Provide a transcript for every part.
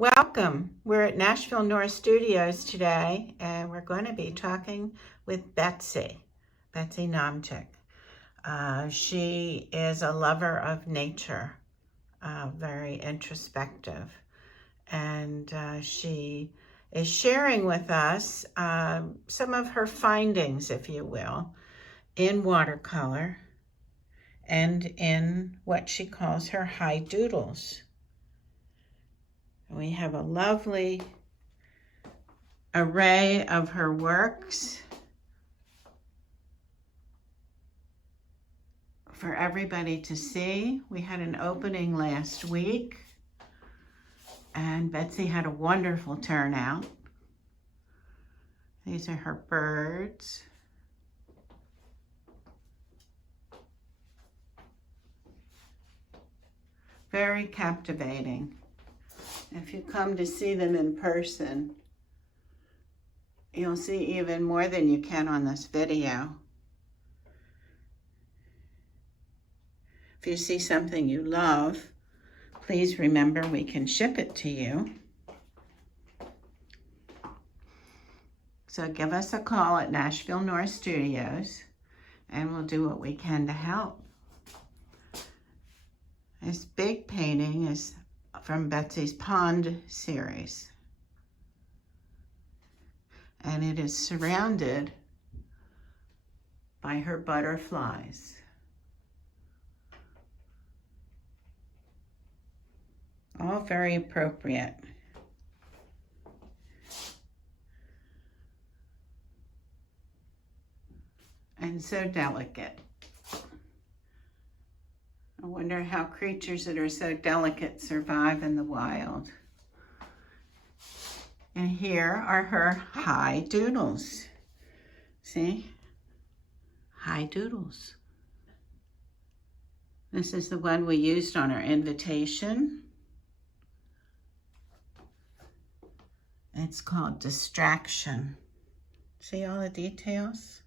Welcome. We're at Nashville North Studios today, and we're going to be talking with Betsy Naumchik. She is a lover of nature, very introspective, and she is sharing with us some of her findings, if you will, in watercolor and in what she calls her high doodles. We have a lovely array of her works for everybody to see. We had an opening last week, and Betsy had a wonderful turnout. These are her birds. Very captivating. If you come to see them in person, you'll see even more than you can on this video. If you see something you love, please remember we can ship it to you. So give us a call at Nashville North Studios, and we'll do what we can to help. This big painting is from Betsy's Pond series, and it is surrounded by her butterflies. All very appropriate. And so delicate. I wonder how creatures that are so delicate survive in the wild. And here are her high doodles. See? High doodles. This is the one we used on our invitation. It's called Distraction. See all the details?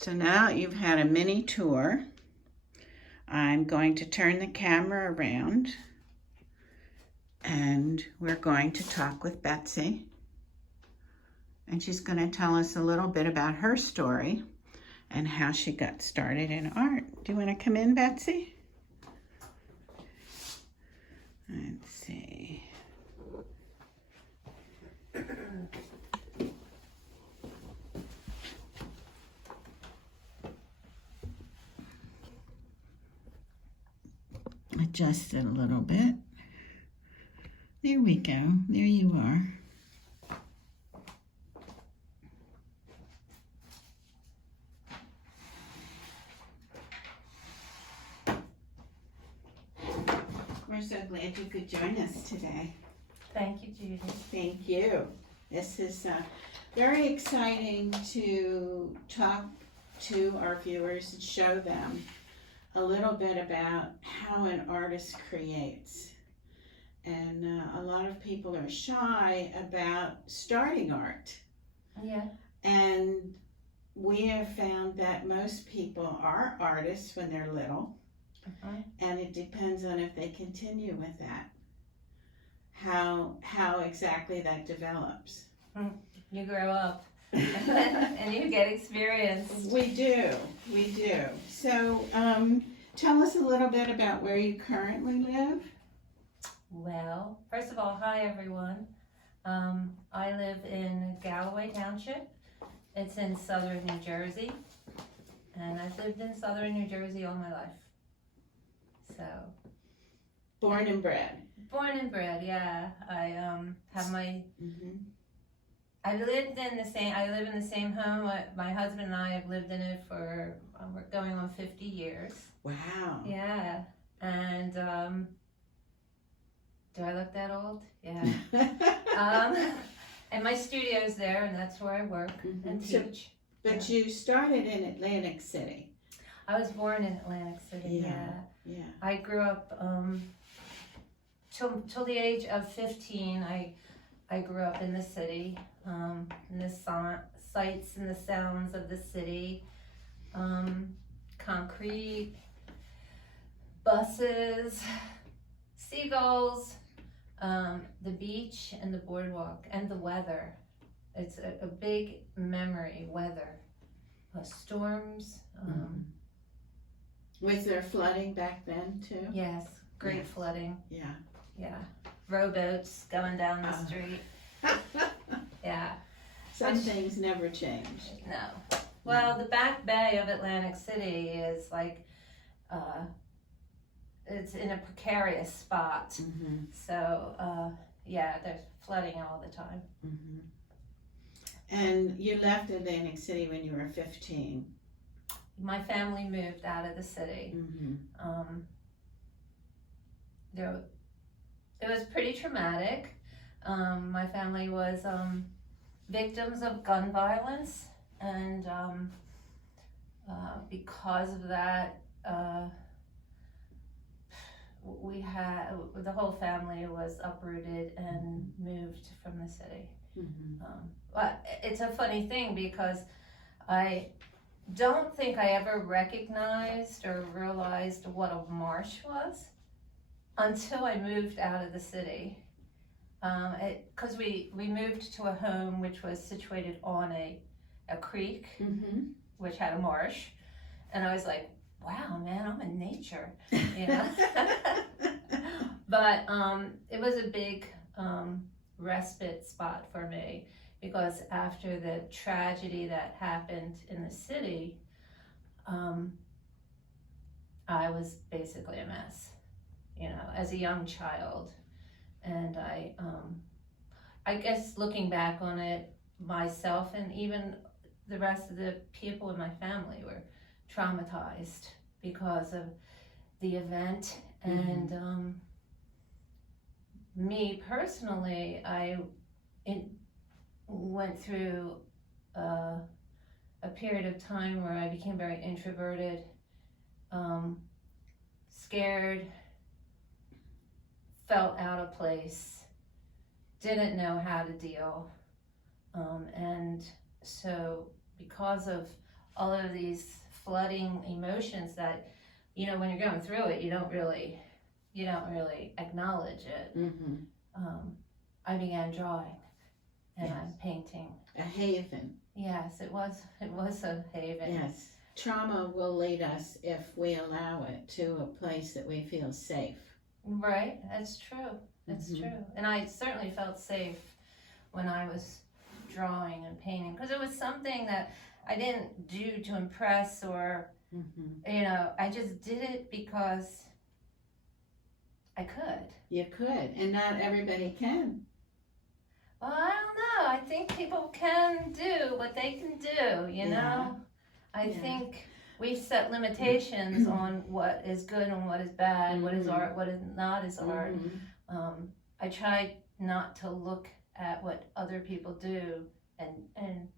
So now you've had a mini tour. I'm going to turn the camera around, and we're going to talk with Betsy. And she's going to tell us a little bit about her story and how she got started in art. Do you want to come in, Betsy? Let's see. Adjust it a little bit. There we go. There you are. We're so glad you could join us today. Thank you, Judy. Thank you. This is very exciting to talk to our viewers and show them a little bit about how an artist creates. And a lot of people are shy about starting art. Yeah. And we have found that most people are artists when they're little. And it depends on if they continue with that. How exactly that develops. You grow up and you get experience. We do. So tell us a little bit about where you currently live. Well, first of all, hi everyone. I live in Galloway Township. It's in southern New Jersey. And I've lived in southern New Jersey all my life. So. Born and bred. Born and bred, yeah. I have my. I live in the same home. My husband and I have lived in it for we're going on 50 years. Wow. Yeah, and do I look that old? Yeah. And my studio's there, and that's where I work and teach. But you started in Atlantic City. I was born in Atlantic City. Yeah. I grew up till the age of 15. I grew up in the city. and the sights and the sounds of the city. Concrete, buses, seagulls, the beach and the boardwalk, and the weather. It's a big memory, weather. Storms. Was there flooding back then too? Yes, great Yes. flooding. Yeah. Yeah, rowboats going down the street. Yeah. Some things never change. No. Well, the Back Bay of Atlantic City is like, it's in a precarious spot. Mm-hmm. So, yeah, there's flooding all the time. Mm-hmm. And you left Atlantic City when you were 15. My family moved out of the city. Mm-hmm. It was pretty traumatic. My family was victims of gun violence, and because of that, the whole family was uprooted and moved from the city. Mm-hmm. But it's a funny thing because I don't think I ever recognized or realized what a marsh was until I moved out of the city. Because we moved to a home which was situated on a creek, Mm-hmm. which had a marsh, and I was like, wow, man, I'm in nature, you know. But it was a big respite spot for me, because after the tragedy that happened in the city, I was basically a mess, you know, as a young child. And I guess looking back on it, myself and even the rest of the people in my family were traumatized because of the event. Mm-hmm. And me personally, I went through a period of time where I became very introverted, scared, felt out of place, didn't know how to deal. And so because of all of these flooding emotions that, you know, when you're going through it, you don't really acknowledge it. Mm-hmm. I began drawing and Yes. I'm painting. A haven. Yes, it was a haven. Yes. Trauma will lead us, if we allow it, to a place that we feel safe. Right, that's true. That's Mhm. true. And I certainly felt safe when I was drawing and painting, because it was something that I didn't do to impress or, Mm-hmm. you know, I just did it because I could. You could, and not everybody can. Well, I don't know. I think people can do what they can do, you know? I Yeah. think we set limitations on what is good and what is bad, what is Mhm. art, what is not is art. Mhm. I try not to look at what other people do and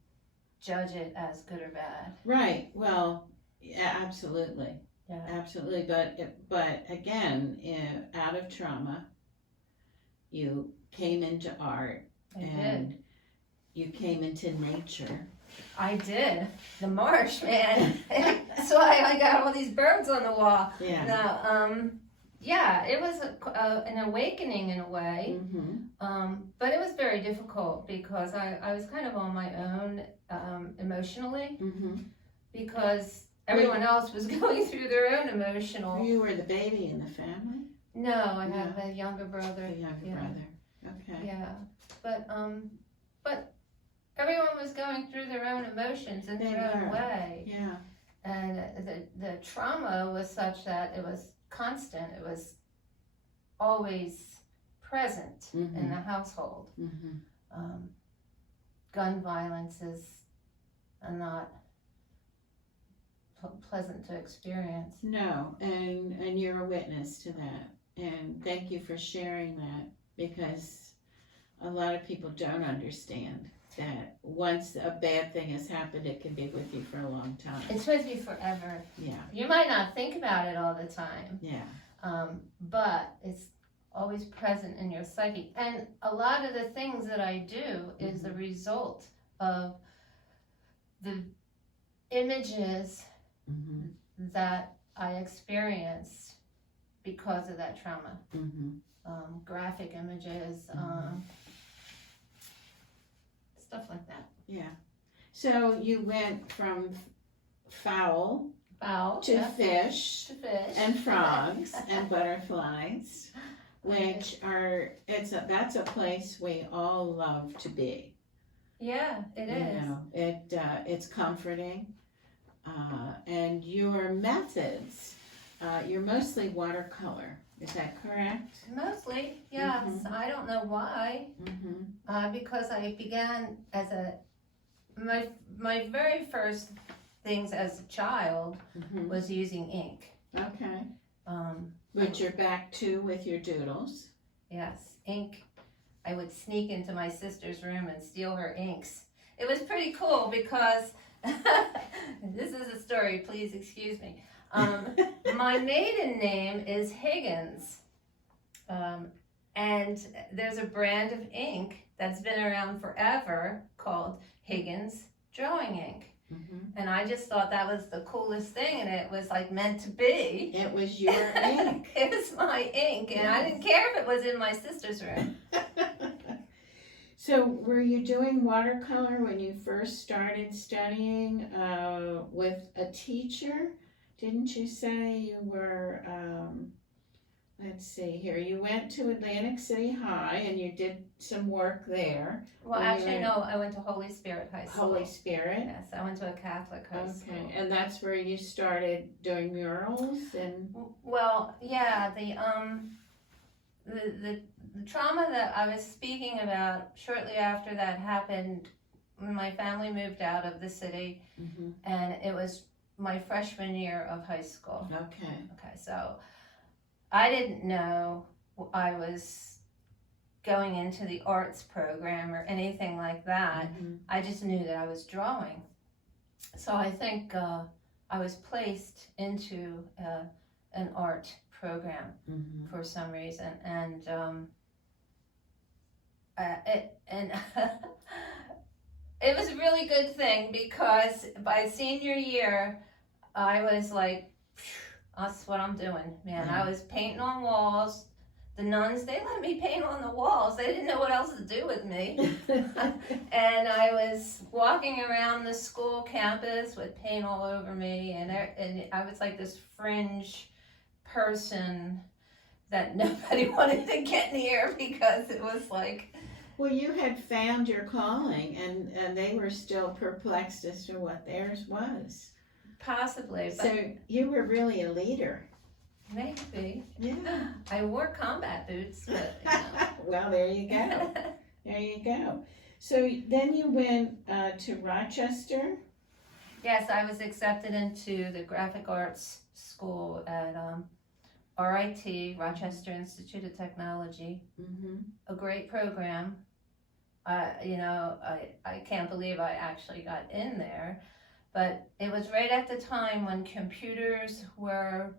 judge it as good or bad. Right. Well, yeah, absolutely. Yeah. Absolutely. But again, out of trauma, you came into art, I and did. you came into nature. I did. The marsh, man. That's why I got all these birds on the wall. Yeah. No, yeah, it was an awakening in a way. Mm-hmm. But it was very difficult because I was kind of on my own emotionally, Mm-hmm. because everyone else was going through their own emotional. You were the baby in the family? No, I have a younger brother. A younger Yeah. brother. Okay. Yeah, but everyone was going through their own emotions in They their own were. way, Yeah. and the trauma was such that it was constant. It was always present in Mm-hmm. the household. Mm-hmm. Gun violence is not pleasant to experience. No, and you're a witness to that. And thank you for sharing that, because a lot of people don't understand that once a bad thing has happened, it can be with you for a long time. It's with you forever. Yeah. You might not think about it all the time, Yeah. but always present in your psyche. And a lot of the things that I do is the result of the images that I experienced because of that trauma. Graphic images, stuff like that. Yeah. So you went from fowl to fish and frogs and butterflies, which are that's a place we all love to be. Yeah, it is. It's comforting, and your methods, you're mostly watercolor. Is that correct? Mostly, yes. I don't know why. Because I began as my very first things as a child was using ink. Okay. Which you're back to with your doodles. Yes, ink. I would sneak into my sister's room and steal her inks. It was pretty cool because, this is a story, please excuse me. My maiden name is Higgins, and there's a brand of ink that's been around forever called Higgins Drawing Ink. And I just thought that was the coolest thing, and it was like meant to be. It was your ink. It was my ink, and I didn't care if it was in my sister's room. So were you doing watercolor when you first started studying with a teacher? Didn't you say you were, let's see here, you went to Atlantic City High and you did some work there. Well, actually, no, I went to Holy Spirit High School. Holy Spirit? Yes, I went to a Catholic high school. Okay, and that's where you started doing murals and... Well, yeah, the trauma that I was speaking about shortly after that happened when my family moved out of the city, and it was my freshman year of high school. Okay, so I didn't know I was going into the arts program or anything like that. I just knew that I was drawing. So I think I was placed into an art program for some reason, and it was a really good thing because by senior year I was like, that's what I'm doing, man. I was painting on walls. The nuns, they let me paint on the walls. They didn't know what else to do with me. And I was walking around the school campus with paint all over me, and I was like this fringe person that nobody wanted to get near because it was like... Well, you had found your calling, and they were still perplexed as to what theirs was. Possibly. But so you were really a leader. Maybe. Yeah. I wore combat boots, but you know. Well, there you go. There you go. So then you went to Rochester? Yes, I was accepted into the graphic arts school at RIT, Rochester Institute of Technology. A great program. I can't believe I actually got in there, but it was right at the time when computers were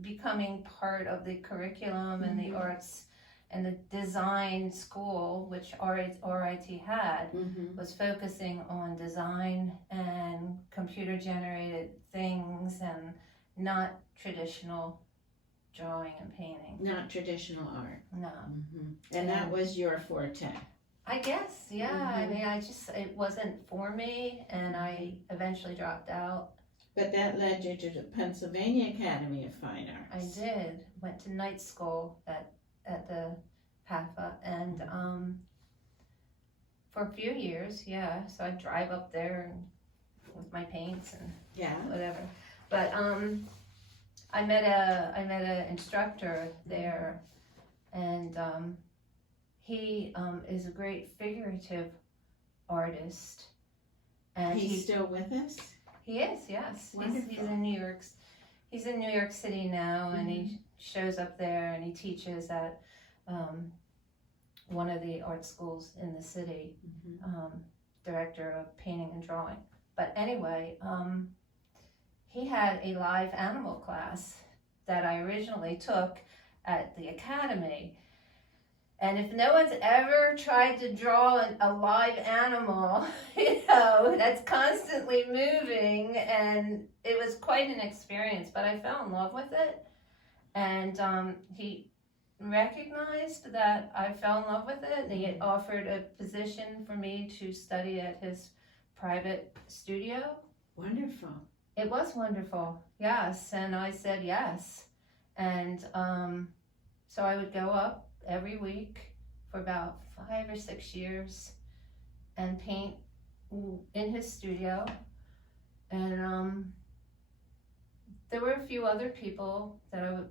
becoming part of the curriculum and the arts and the design school, which RIT had, was focusing on design and computer generated things and not traditional drawing and painting. Not traditional art. No. And that was your forte. I guess, yeah. I mean, it wasn't for me, and I eventually dropped out. But that led you to the Pennsylvania Academy of Fine Arts. I did. Went to night school at the PAFA, and for a few years, yeah. So I'd drive up there with my paints and whatever. But I met a instructor there, and he is a great figurative artist. And he's still with us? He is, yes. Wonderful. He's in New York. He's in New York City now, and he shows up there and he teaches at one of the art schools in the city, director of painting and drawing. But anyway, he had a live animal class that I originally took at the academy. And if no one's ever tried to draw a live animal, that's constantly moving, and it was quite an experience, but I fell in love with it. And he recognized that I fell in love with it, and he offered a position for me to study at his private studio. Wonderful. It was wonderful, yes, and I said yes. And so I would go up every week for about 5 or 6 years and paint in his studio. And there were a few other people that I would,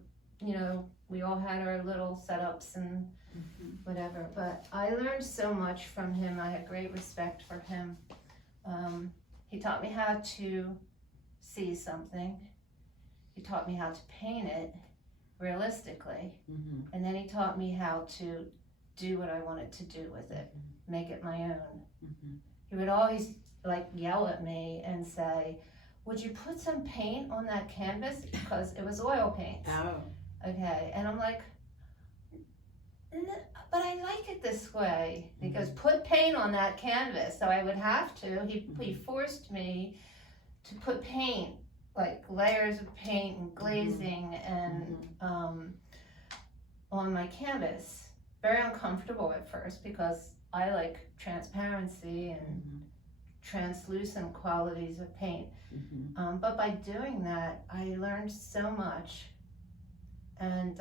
we all had our little setups and whatever, but I learned so much from him. I had great respect for him. He taught me how to see something. He taught me how to paint it realistically, and then he taught me how to do what I wanted to do with it, make it my own. He would always yell at me and say, would you put some paint on that canvas, because it was oil paint. Okay, and I'm like, but I like it this way. He goes, put paint on that canvas. So I would have to. He forced me to put paint, like layers of paint and glazing and on my canvas. Very uncomfortable at first, because I like transparency and translucent qualities of paint. But by doing that, I learned so much. And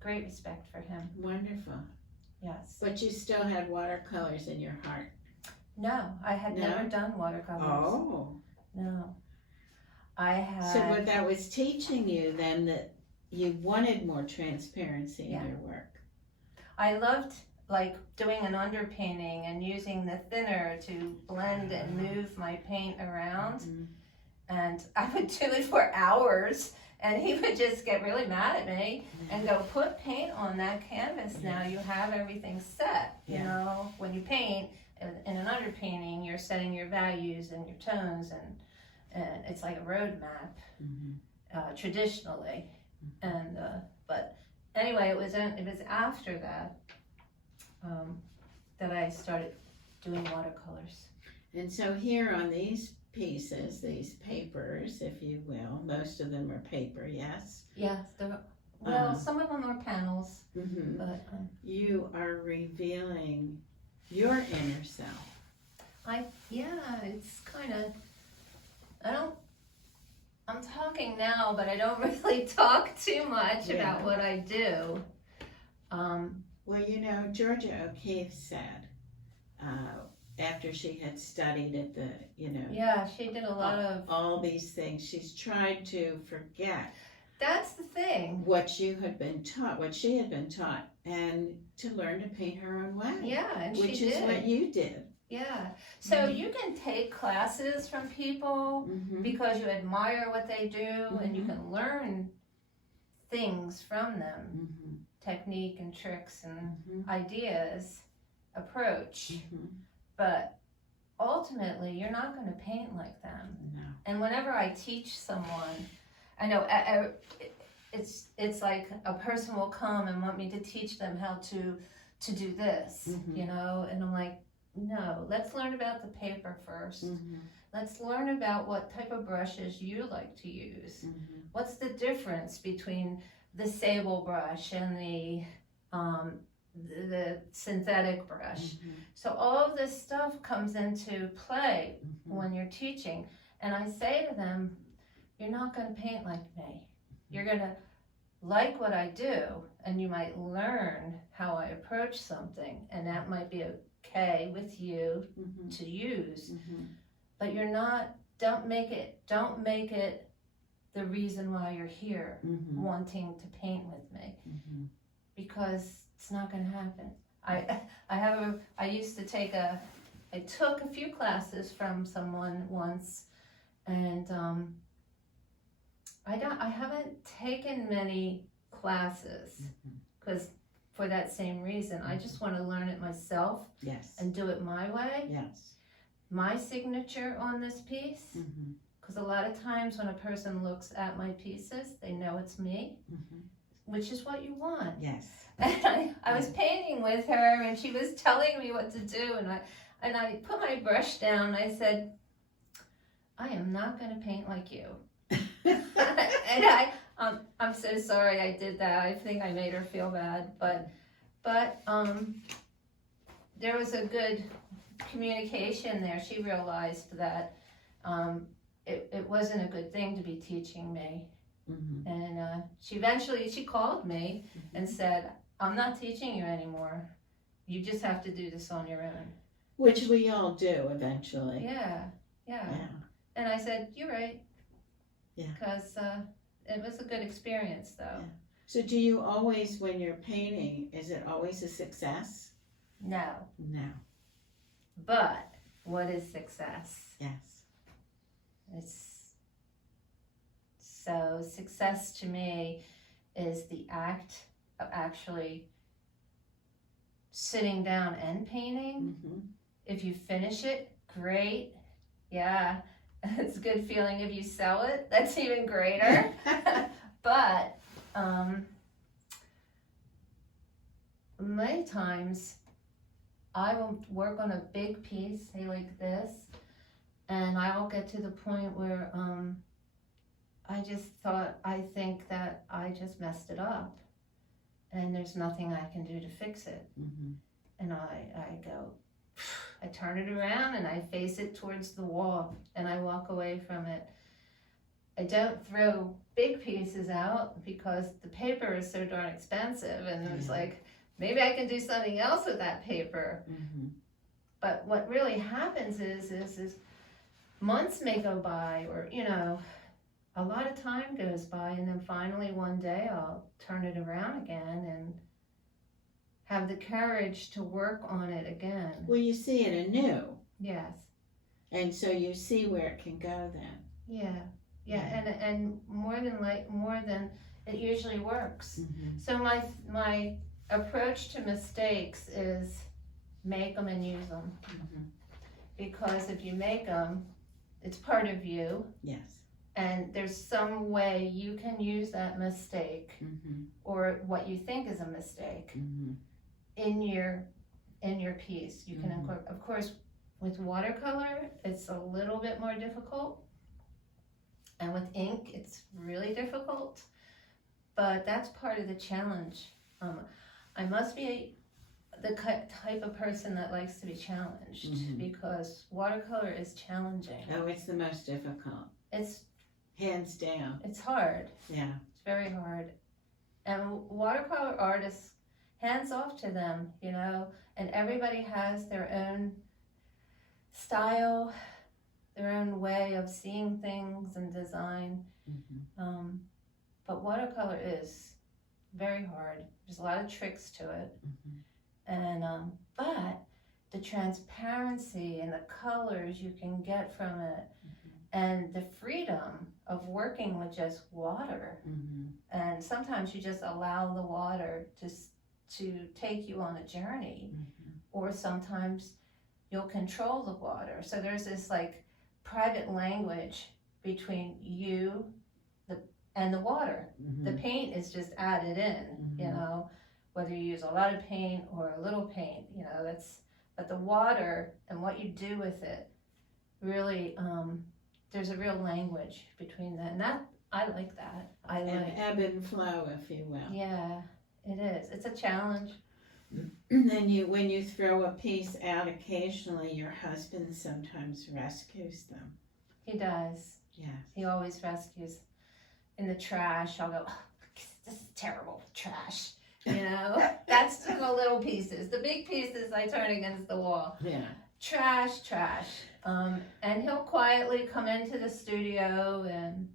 great respect for him. Wonderful. Yes. But you still had watercolors in your heart? No, I had never done watercolors. Oh. No. I had... So what that was teaching you then, that you wanted more transparency in your work. I loved doing an underpainting and using the thinner to blend and move my paint around. And I would do it for hours, and he would just get really mad at me and go, put paint on that canvas now. You have everything set. You know, when you paint in an underpainting, you're setting your values and your tones, and it's like a road map, traditionally. And but anyway, it was after that that I started doing watercolors. And so here on these pieces, these papers, if you will, most of them are paper, yes? Yes, some of them are panels, but you are revealing your inner self. It's kind of, I'm talking now, but I don't really talk too much about what I do. Well, Georgia O'Keeffe said, after she had studied at the, Yeah, she did a lot of... all these things, she's tried to forget. That's the thing. What you had been taught, what she had been taught, and to learn to paint her own way. Yeah, and which she did. Which is what you did. Yeah. So you can take classes from people because you admire what they do, and you can learn things from them, technique and tricks and ideas, approach. But ultimately, you're not going to paint like them. No. And whenever I teach someone, I know it's like a person will come and want me to teach them how to do this, and I'm like, no, let's learn about the paper first. Let's learn about what type of brushes you like to use. What's the difference between the sable brush and the synthetic brush? So all of this stuff comes into play when you're teaching. And I say to them, you're not going to paint like me. You're going to like what I do, and you might learn how I approach something, and that might be okay with you to use. But don't make it the reason why you're here wanting to paint with me, because it's not going to happen. I took a few classes from someone once, and I haven't taken many classes because for that same reason, I just want to learn it myself. Yes. And do it my way. Yes. My signature on this piece, because a lot of times when a person looks at my pieces, they know it's me, which is what you want. Yes. And I was painting with her, and she was telling me what to do, and I put my brush down, and I said, I am not going to paint like you. And I'm so sorry I did that. I think I made her feel bad, but there was a good communication there. She realized that it wasn't a good thing to be teaching me. And she called me and said, I'm not teaching you anymore. You just have to do this on your own. Which we all do eventually. Yeah. And I said, you're right. Yeah. Because it was a good experience, though. Yeah. So do you always, when you're painting, is it always a success? No. No. But what is success? Yes. So success to me is the act of actually sitting down and painting. If you finish it, great. Yeah, it's a good feeling. If you sell it, that's even greater. But many times I will work on a big piece, say like this, and I'll get to the point where I think that I just messed it up, and there's nothing I can do to fix it. And I turn it around and I face it towards the wall, and I walk away from it. I don't throw big pieces out because the paper is so darn expensive, and it's like, maybe I can do something else with that paper. But what really happens is months may go by, or a lot of time goes by, and then finally one day I'll turn it around again and have the courage to work on it again. Well, you see it anew. Yes. And so you see where it can go then. Yeah. And more than it usually works. So my approach to mistakes is make them and use them. Because if you make them, it's part of you. Yes. And there's some way you can use that mistake or what you think is a mistake in your piece. You can incorporate. Of course, with watercolor, it's a little bit more difficult, and with ink, it's really difficult. But that's part of the challenge. I must be the type of person that likes to be challenged because watercolor is challenging. Oh, it's the most difficult. It's hands down. It's hard. Yeah. It's very hard. And watercolor artists, hands off to them, and everybody has their own style, their own way of seeing things and design. But watercolor is very hard. There's a lot of tricks to it. And but the transparency and the colors you can get from it, and the freedom of working with just water. And sometimes you just allow the water to take you on a journey, or sometimes you'll control the water. So there's this like private language between you and the water. The paint is just added in, whether you use a lot of paint or a little paint, but the water and what you do with it really, there's a real language between that, and that I like that. An ebb and flow, if you will. Yeah, it is. It's a challenge. And then when you throw a piece out occasionally, your husband sometimes rescues them. He does. Yes. He always rescues. In the trash, I'll go, this is terrible trash. That's the little pieces. The big pieces I turn against the wall. Yeah. Trash. And he'll quietly come into the studio and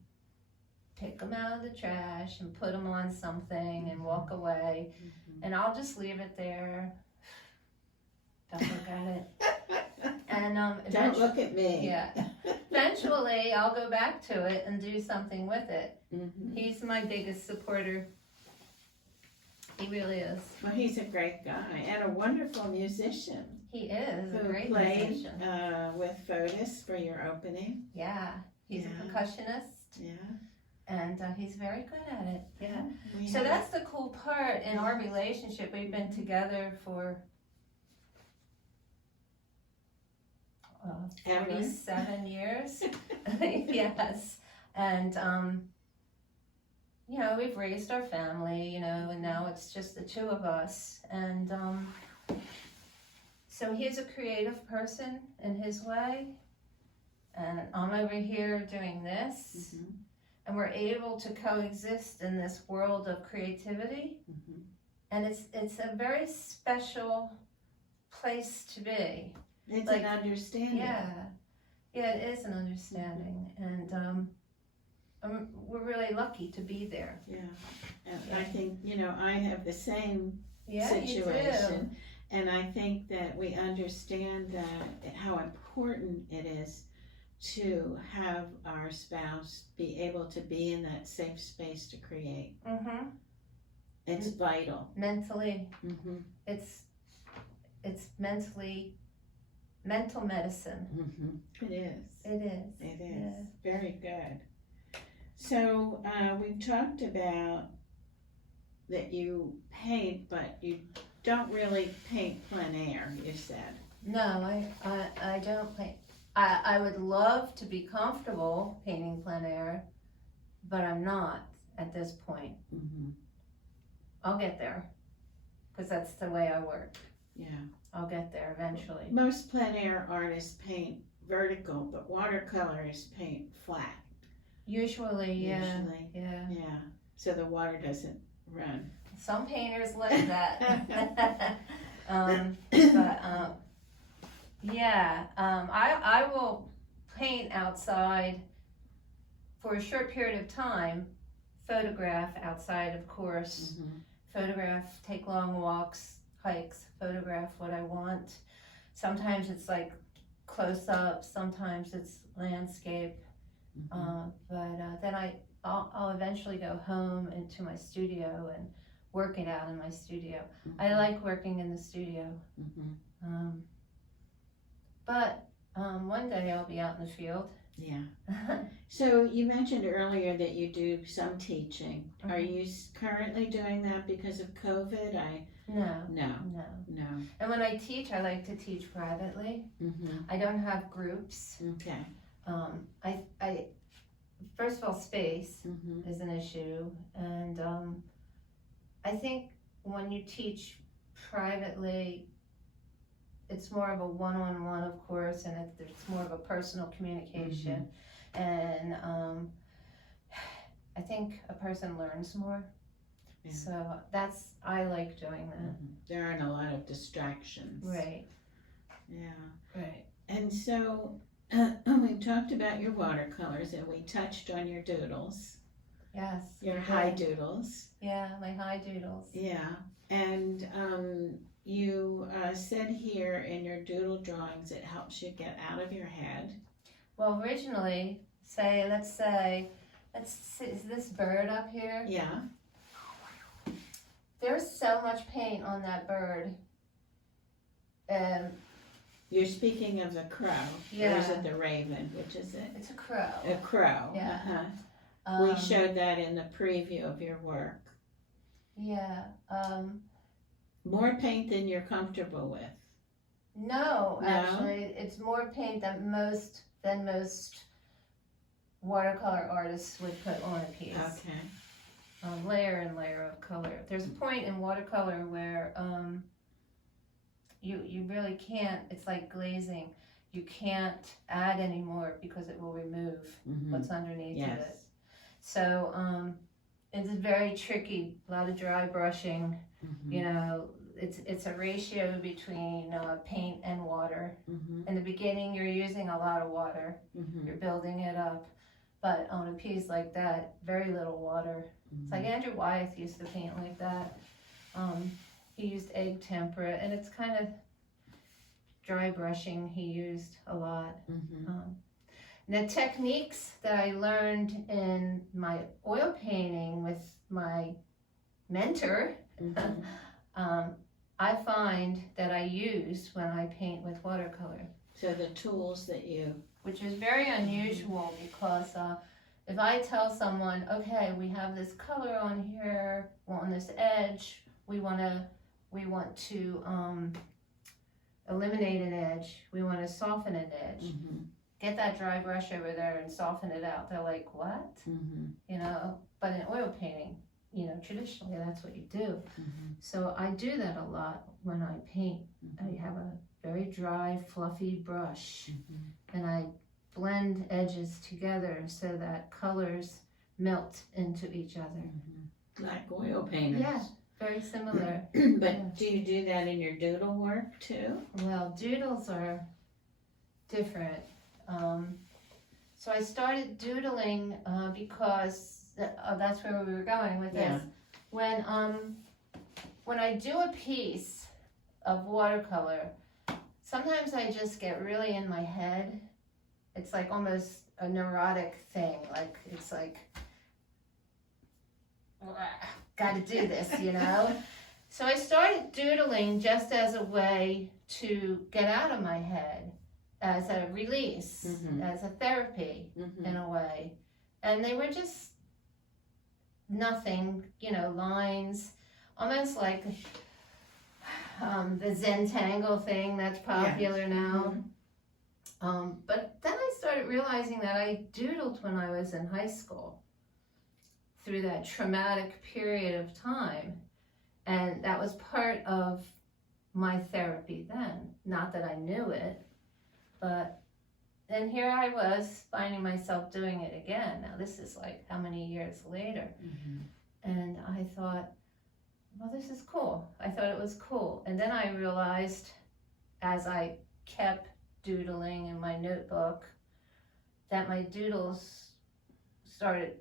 pick them out of the trash and put them on something and walk away. And I'll just leave it there. Don't look at it. And don't look at me. Yeah. Eventually, I'll go back to it and do something with it. He's my biggest supporter. He really is. Well, he's a great guy and a wonderful musician. He is a great musician. musician. With Fotis for your opening. Yeah. He's a percussionist. Yeah. And he's very good at it. Yeah. We So have- that's the cool part in our relationship. We've been together for 47 years. Yes. And, you know, we've raised our family, you know, and now it's just the two of us. And so he's a creative person in his way. And I'm over here doing this. Mhm. And we're able to coexist in this world of creativity. Mhm. And it's a very special place to be. It's Like, an understanding. Yeah, it is an understanding, and we're really lucky to be there. Yeah. And I think, you know, I have the same Yeah, situation. And I think that we understand that how important it is to have our spouse be able to be in that safe space to create. You do. Mm-hmm. It's vital. Mentally, Mm-hmm. it's mental medicine. Mm-hmm. It is. It is. It is. Yeah. Very good. So we've talked about that you paint, but you don't really paint plein air, you said. No, I don't paint. I would love to be comfortable painting plein air, but I'm not at this point. Mm-hmm. I'll get there, because that's the way I work. Yeah. I'll get there eventually. Most plein air artists paint vertical, but watercolors paint flat. Usually, yeah. Usually. Yeah. Yeah. So the water doesn't run. Some painters like that. I will paint outside for a short period of time, photograph outside, of course, Mm-hmm. photograph, take long walks, hikes, photograph what I want. Sometimes it's like close up, sometimes it's landscape, Mm-hmm. but then I'll eventually go home into my studio and work it out in my studio. Mm-hmm. I like working in the studio. Mm-hmm. But one day I'll be out in the field. Yeah. So you mentioned earlier that you do some teaching. Are you currently doing that because of COVID? No. No. No. And when I teach, I like to teach privately. Mm-hmm. I don't have groups. Okay. I first of all, space Mm-hmm. is an issue, and I think when you teach privately, it's more of a one-on-one, of course, and it's more of a personal communication. And I think a person learns more. Yeah. So I like doing that. Mm-hmm. There aren't a lot of distractions. Right. Yeah. Right. And so we've talked about your watercolors and we touched on your doodles, Yes. your we high did. doodles. Yeah, my high doodles. Yeah. And you said here in your doodle drawings it helps you get out of your head. Well, originally, let's see, is this bird up here? Yeah. There's so much paint on that bird. You're speaking of the crow. Yeah. Or is it the raven? Which is it? It's a crow. A crow. Yeah. Uh-huh. We showed that in the preview of your work. Yeah. More paint than you're comfortable with. No, No? actually, it's more paint than most watercolor artists would put on a piece. Okay. Layer and layer of color. There's a point in watercolor where you really can't. It's like glazing. You can't add any more because it will remove Mm-hmm. what's underneath Yes. of it. So it's very tricky. A lot of dry brushing. Mm-hmm. You know, it's a ratio between paint and water. Mm-hmm. In the beginning, you're using a lot of water. Mm-hmm. You're building it up. But on a piece like that, very little water. It's like Andrew Wyeth used to paint like that. He used egg tempera, and it's kind of dry brushing he used a lot. Mm-hmm. The techniques that I learned in my oil painting with my mentor, Mm-hmm. I find that I use when I paint with watercolor. So the tools that you... Which is very unusual because if I tell someone, okay, we have this color on here, on this edge, we want to eliminate an edge, we want to soften an edge. Mm-hmm. Get that dry brush over there and soften it out. They're like, what? Mm-hmm. You know, but in oil painting, you know, traditionally that's what you do. Mm-hmm. So I do that a lot when I paint. Mm-hmm. I have a very dry, fluffy brush, Mm-hmm. and I blend edges together so that colors melt into each other. Mm-hmm. Like oil painters. Yeah, very similar. But do you do that in your doodle work too? Well, doodles are different. So I started doodling because that's where we were going with this. When I do a piece of watercolor, sometimes I just get really in my head. It's like almost a neurotic thing. Like, it's like, gotta do this, you know? So I started doodling just as a way to get out of my head, as a release, as a therapy in a way. And they were just nothing, you know, lines, almost like the Zentangle thing that's popular now. But then I started realizing that I doodled when I was in high school through that traumatic period of time. And that was part of my therapy then. Not that I knew it, but then here I was finding myself doing it again. Now this is like how many years later. And I thought, well, this is cool. I thought it was cool. And then I realized as I kept doodling in my notebook that my doodles started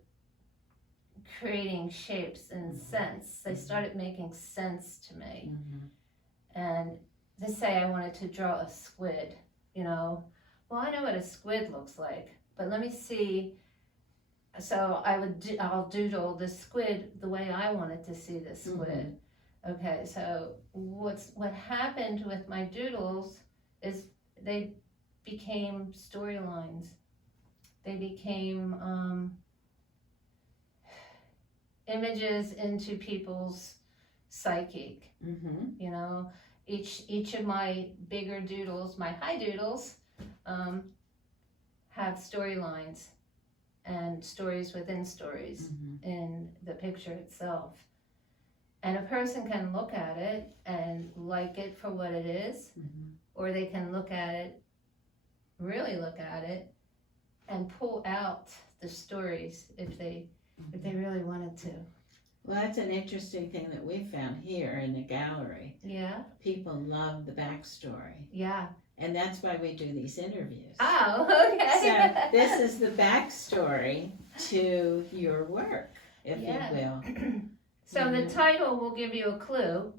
creating shapes and sense. They started making sense to me. And to say I wanted to draw a squid, you know, well, I know what a squid looks like, but let me see. So I'll doodle the squid the way I wanted to see the squid. Okay, so what happened with my doodles is they became storylines. They became images into people's psychic. You know, each of my bigger doodles, my high doodles, have storylines and stories within stories in the picture itself. And a person can look at it and like it for what it is, or they can look at it, really look at it, and pull out the stories if they really wanted to. Well, that's an interesting thing that we found here in the gallery. Yeah. People love the backstory. Yeah. And that's why we do these interviews. Oh, okay. So this is the backstory to your work, if you will. So the title will give you a clue,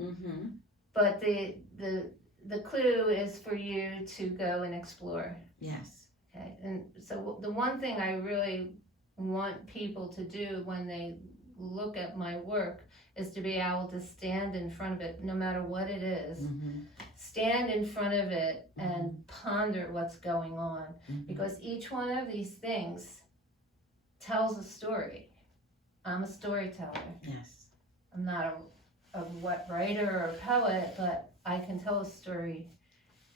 but the clue is for you to go and explore. Yes. Okay. And so the one thing I really want people to do when they look at my work is to be able to stand in front of it, no matter what it is. Stand in front of it and ponder what's going on, because each one of these things tells a story. I'm a storyteller. Yes. I'm not a writer or a poet, but I can tell a story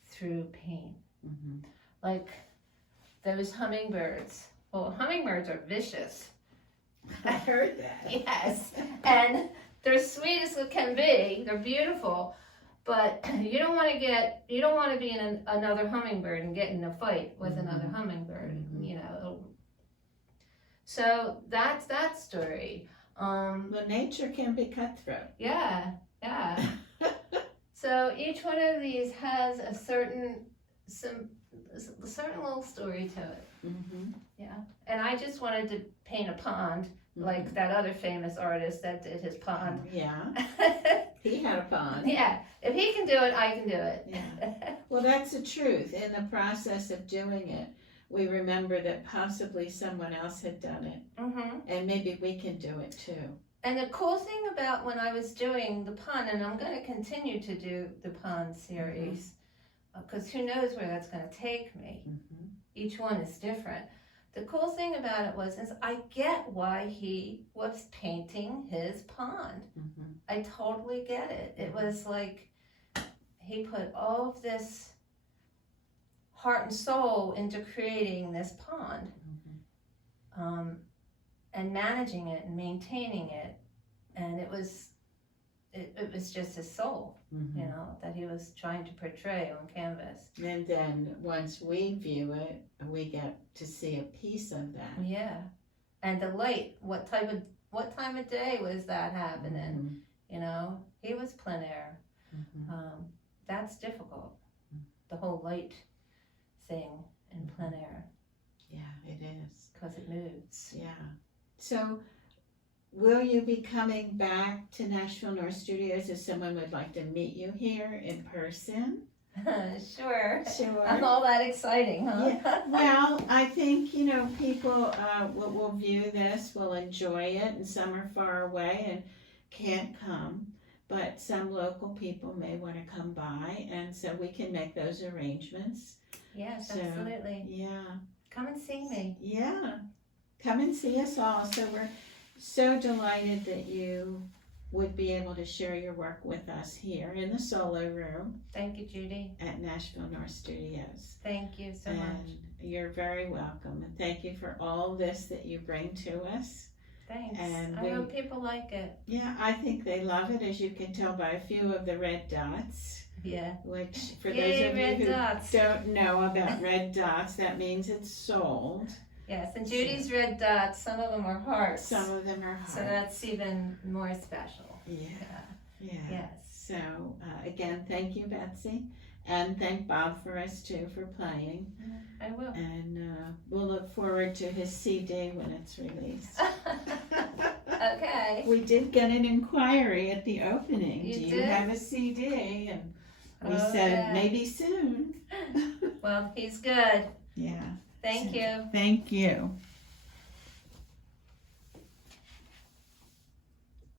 through paint. Like those hummingbirds. Well, hummingbirds are vicious. I heard that. Yes, and they're sweet as it can be. They're beautiful, but you don't want to be in another hummingbird and get in a fight with another hummingbird. You know. So that's that story. Well, nature can be cutthroat. Yeah. So each one of these has a certain little story to it. Yeah, and I just wanted to paint a pond, like that other famous artist that did his pond. Yeah, he had a pond. Yeah, if he can do it, I can do it. Yeah. Well, that's the truth. In the process of doing it, we remember that possibly someone else had done it, and maybe we can do it too. And the cool thing about when I was doing the pond, and I'm going to continue to do the pond series, because who knows where that's going to take me. Mm-hmm. Each one is different. The cool thing about it was, is I get why he was painting his pond. Mm-hmm. I totally get it. It was like he put all of this heart and soul into creating this pond, and managing it and maintaining it, and it was just his soul, you know, that he was trying to portray on canvas. And then once we view it, we get to see a piece of that. Yeah, and the light. What time of day was that happening? You know, he was plein air. That's difficult. The whole light thing in plein air. Yeah, it is. Because it moves. Yeah. So, will you be coming back to Nashville North Studios if someone would like to meet you here in person? Sure. Sure. I'm all that exciting, huh? Yeah. Well, I think, you know, people will view this, will enjoy it, and some are far away and can't come. But some local people may want to come by, and so we can make those arrangements. Yes, So, absolutely. Yeah. Come and see me. Yeah. Come and see us all. So we're so delighted that you would be able to share your work with us here in the solo room Thank you, Judy. at Nashville North Studios. Thank you so And much. you're very welcome. And thank you for all this that you bring to us. Thanks. And I hope people like it. Yeah, I think they love it, as you can tell by a few of the red dots. Yeah. Which, for Yay, those of red you who dots. don't know about red dots, that means it's sold. Yes, and Judy's red dots, some of them are hearts. Some of them are hearts. So that's even more special. Yeah. Yeah. Yes. So, again, thank you, Betsy. And thank Bob for us, too, for playing. I will. And we'll look forward to his CD when it's released. Okay. We did get an inquiry at the opening. You Do you did? have a CD? And we Okay. said, maybe soon. Well, he's good. Yeah. Thank you. Thank you.